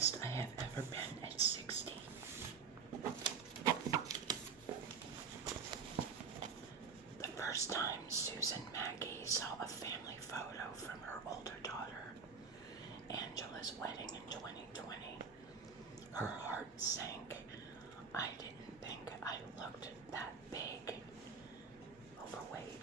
happiest I have ever been at 60. The first time Susan Mackey saw a family photo from her older daughter, Angela's wedding in 2020, her heart sank. I didn't think I looked that big, overweight.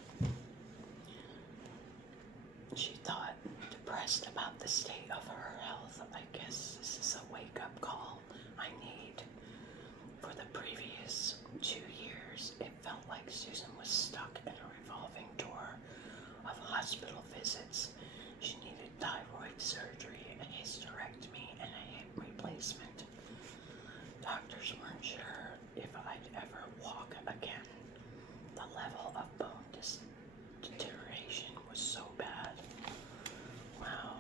She thought, depressed about the state of her health. I guess this is a wake-up call I need. For the previous 2 years, it felt like Susan was stuck in a revolving door of hospital visits. She needed thyroid surgery, a hysterectomy, and a hip replacement. Doctors weren't sure if I'd ever walk again. The level of bone deterioration was so bad. Wow.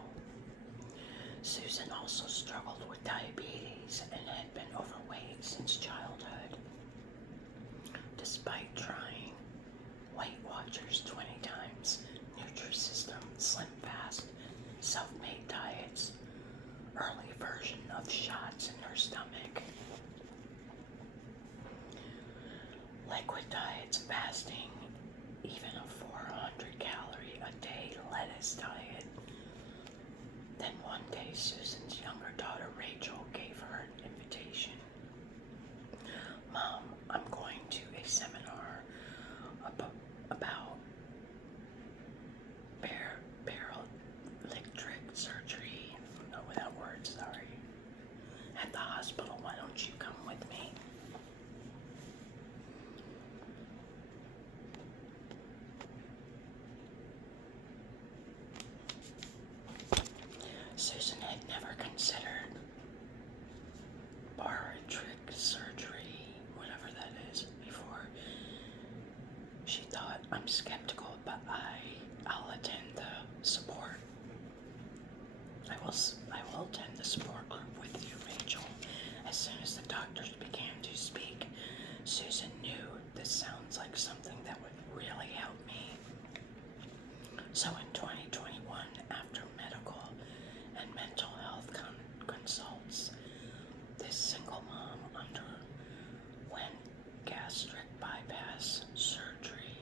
Susan also struggled with diabetes and had been overweight since childhood. Despite trying Weight Watchers 20 times, Nutrisystem, Slim Fast, self-made diets, early version of shots in her stomach, liquid diets, fasting, even a 400 calorie a day lettuce diet. Then one day, Susan's younger daughter Rachel gave her an invitation. Mom, I'm going to a seminar about electric surgery. I don't know that word, sorry. At the hospital, why don't you come with me? Susan had never considered bariatric surgery, whatever that is, before. She thought, I'm skeptical, but I'll attend the support. I will attend the support group with you, Rachel. As soon as the doctors began to speak, Susan knew this sounds like something that would really help me. So in 2021, after medical and mental health consults, this single mom underwent gastric bypass surgery.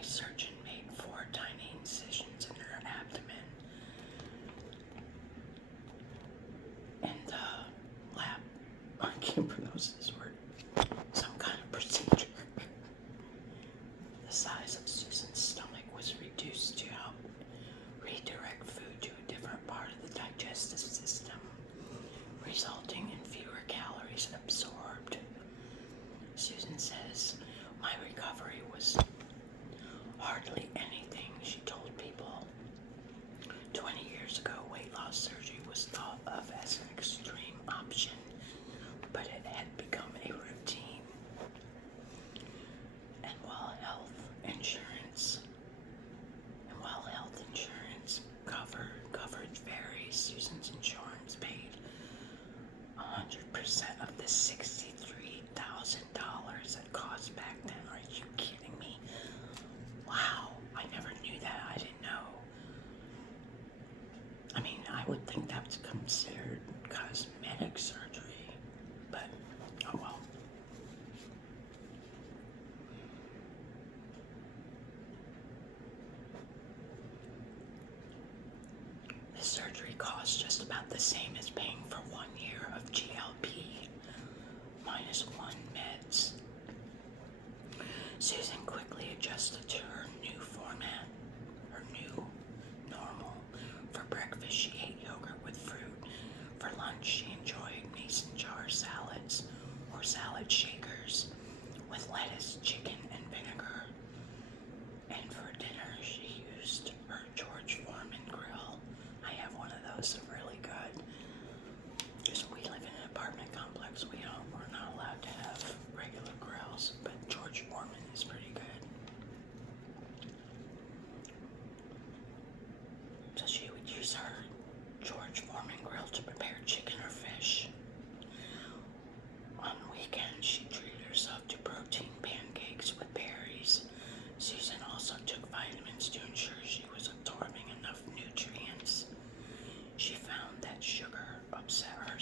A surgeon made 4 tiny incisions in her abdomen. In the lab, I can't pronounce this word, some kind of procedure. The size of Susan's stomach was reduced to help redirect food to a different part of the digestive system, resulting in fewer calories absorbed. Susan says, my recovery was hardly anything, she told people. 20 years ago, weight loss surgery was thought of as an extreme option, but it had become a routine. And while health insurance coverage varies, Susan's insurance paid 100% of the $63,000 it cost back then. Are you kidding me? Wow, I never knew that. I didn't know. I mean, I would think that's considered cosmetic surgery, but oh well. This surgery costs just about the same as paying for 1 year of GLP minus 1 meds. Susan quickly adjusted to her new format, her new normal. For breakfast, she ate yogurt with fruit. For lunch, she enjoyed mason jar salads or salad shakers with lettuce, chicken, and vinegar. And for dinner, she used her George Foreman grill. I have one of those, they're really good. Because we live in an apartment complex, we're not allowed to have regular grills, but George Foreman is pretty good. So she would use her George Foreman grill to prepare chicken or fish. On weekends, she treated herself to protein pancakes with berries. Susan also took vitamins to ensure she was absorbing enough nutrients. She found that sugar upset her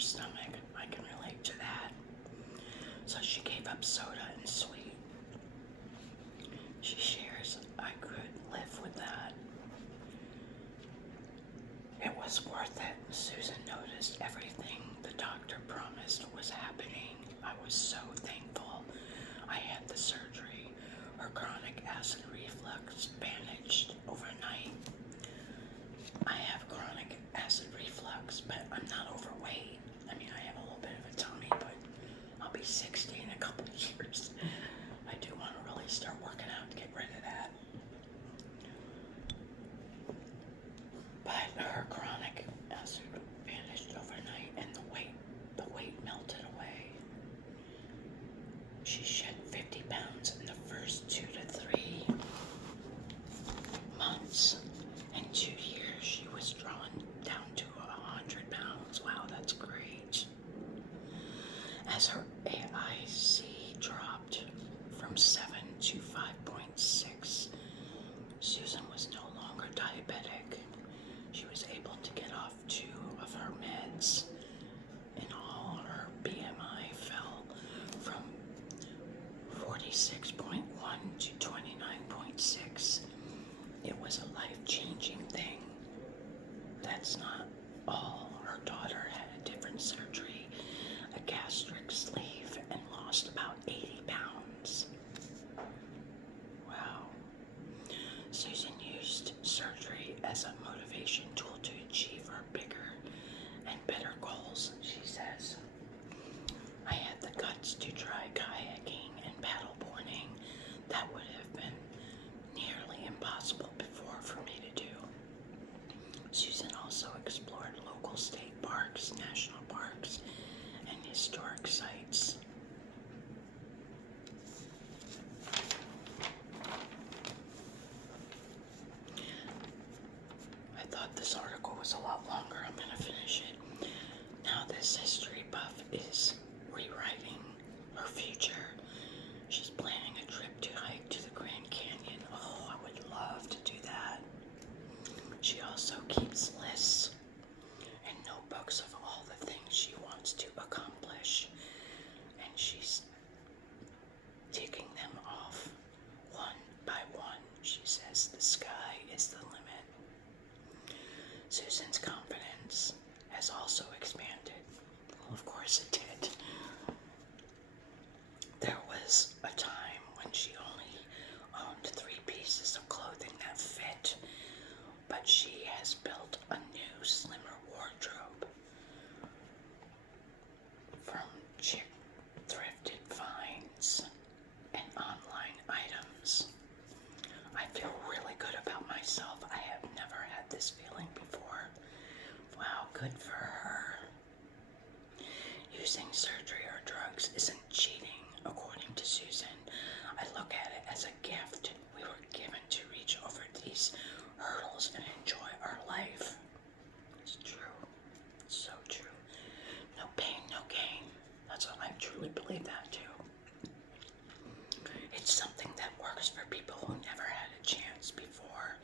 It was worth it. Susan noticed everything the doctor promised was happening. I was so thankful I had the surgery. Her chronic acid reflux vanished overnight. I have chronic acid reflux, but I'm not overweight. I mean, I have a little bit of a tummy, but I'll be 60 in a couple of years. I do want to really start working out to get rid of that. But her chronic acid vanished overnight, and the weight melted away. She shed 50 pounds in the first 2 to 3 months. In 2 years, she was drawn down to 100 pounds. Wow, that's great. As her AIC dropped from 7 to 5.6, Susan was no longer diabetic. She was able to get off 2 of her meds. In all, her BMI fell from 46.1 to 29.6. It was a life-changing thing. That's not all. Her daughter had a different surgery, a gastric sleeve, and lost about 80 pounds. Wow. Susan used surgery as a motivation tool to achieve her bigger and better goals, she says. I had the guts to try kayaking and paddleboarding. That would have been nearly impossible before for me to do. Susan also explored local state parks, national parks, and historic sites. I thought this article was a lot longer. I'm going to finish it. Now this history buff is rewriting her future. She's planning a trip to hike to the Grand Canyon. Oh, I would love to do that. She also keeps lists and notebooks of all the things she wants to accomplish, and she's ticking them off one by one. She says the sky is the limit. Susan's confidence has also expanded. Well, of course it did. There was a time when she only owned 3 pieces of clothing that fit, but she has built a new, slimmer wardrobe from chick thrifted finds and online items. I feel really good about myself. I have never had this feeling before. Wow, good for her. Using surgery or drugs isn't cheating, according to Susan. I look at it as a gift we were given to reach over these hurdles and enjoy our life. It's true. It's so true. No pain, no gain. I truly believe that too. It's something that works for people who never had a chance before.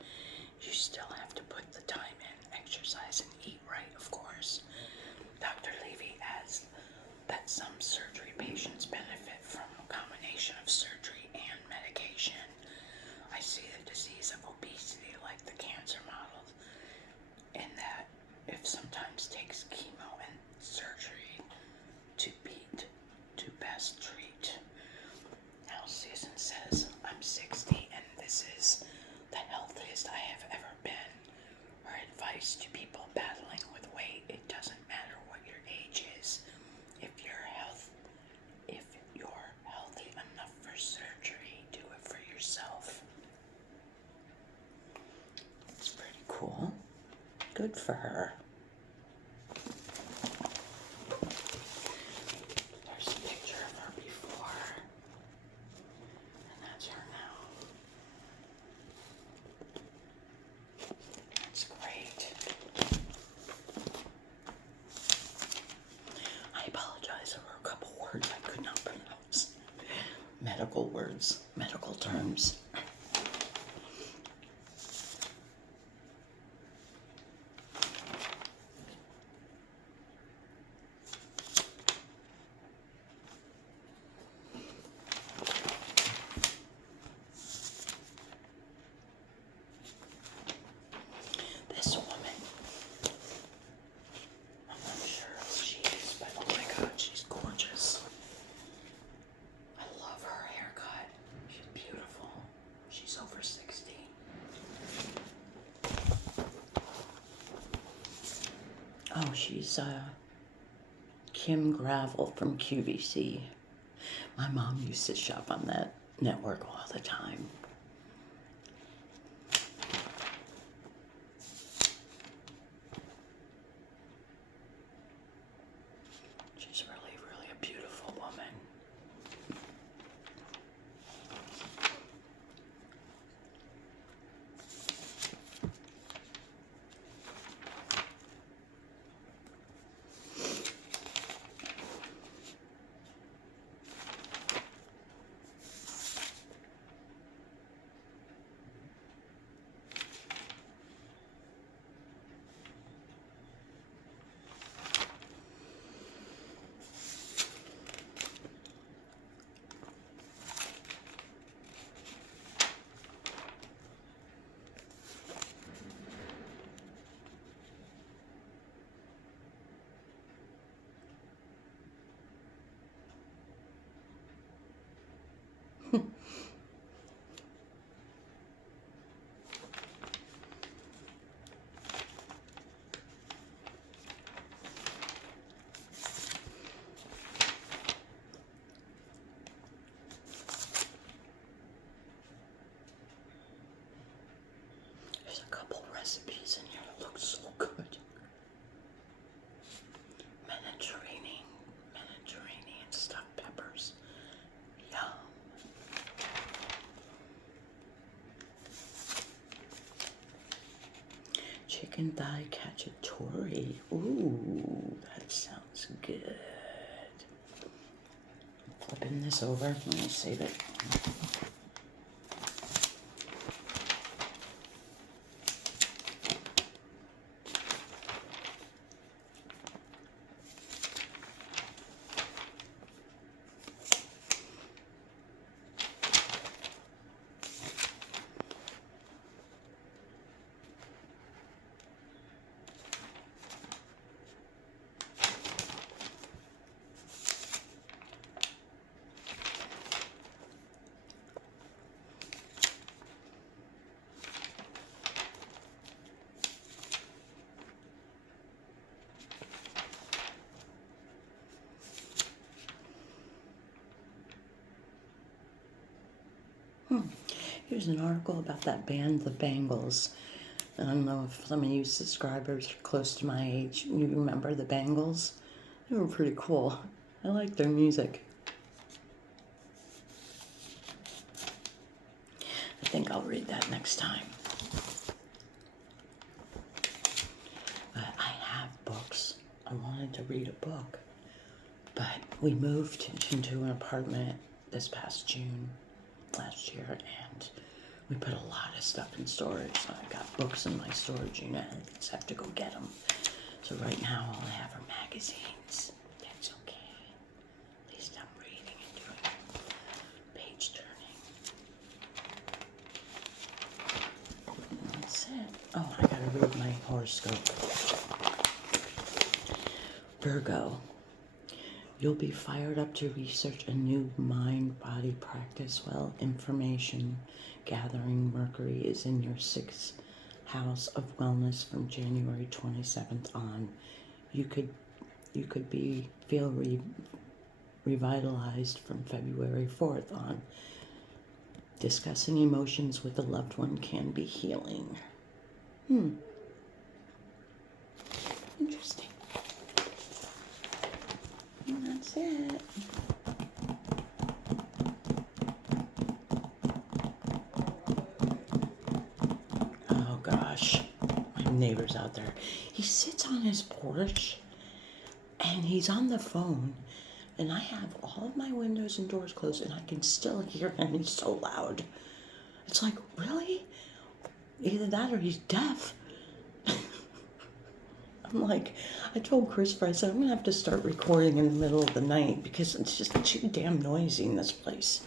You still have to put the time in, exercise, and eat right, of course. Dr. Levy adds that some surgery patients benefit from a combination of surgery and medication. I see the disease of obesity like the cancer model, in that it sometimes takes chemo and surgery to beat, to best treat. Now Susan says, I'm 60 and this is the healthiest I have ever been. Her advice to people battling with weight, it doesn't matter what your age is. If you're healthy enough for surgery, do it for yourself. It's pretty cool. Good for her. There's a picture of her before, and that's her now. That's great. I apologize over a couple words I could not pronounce. Medical words, medical terms. This woman Oh, she's Kim Gravel from QVC. My mom used to shop on that network all the time. She's really, really a beautiful woman. There's a couple recipes in here that look so good. Mediterranean stuffed peppers. Yum. Chicken thigh cacciatore. Ooh, that sounds good. Flipping this over. Let me save it. Here's an article about that band, the Bangles. I don't know if some of you subscribers are close to my age. You remember the Bangles? They were pretty cool. I like their music. I think I'll read that next time. But I have books. I wanted to read a book. But we moved into an apartment this past June last year, and we put a lot of stuff in storage. So I've got books in my storage unit. I just have to go get them. So right now all I have are magazines. That's okay. At least I'm reading and doing page turning. That's it. Oh, I gotta read my horoscope. Virgo. You'll be fired up to research a new mind-body practice while information gathering. Mercury is in your 6th house of wellness from January 27th on. You could feel revitalized from February 4th on. Discussing emotions with a loved one can be healing. Interesting. And that's it. Oh gosh, my neighbor's out there. He sits on his porch and he's on the phone, and I have all of my windows and doors closed and I can still hear him. He's so loud. It's like, really? Either that or he's deaf. I'm like, I told Christopher, I said, I'm going to have to start recording in the middle of the night because it's just too damn noisy in this place.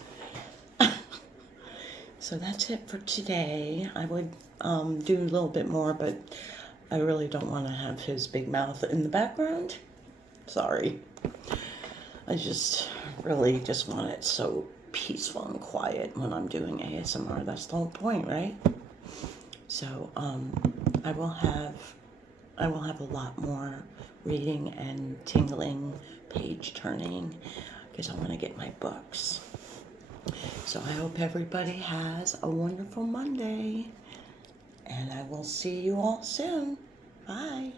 So that's it for today. I would do a little bit more, but I really don't want to have his big mouth in the background. Sorry. I just really just want it so peaceful and quiet when I'm doing ASMR. That's the whole point, right? So I will have I will have a lot more reading and tingling, page turning, because I want to get my books. So I hope everybody has a wonderful Monday, and I will see you all soon. Bye.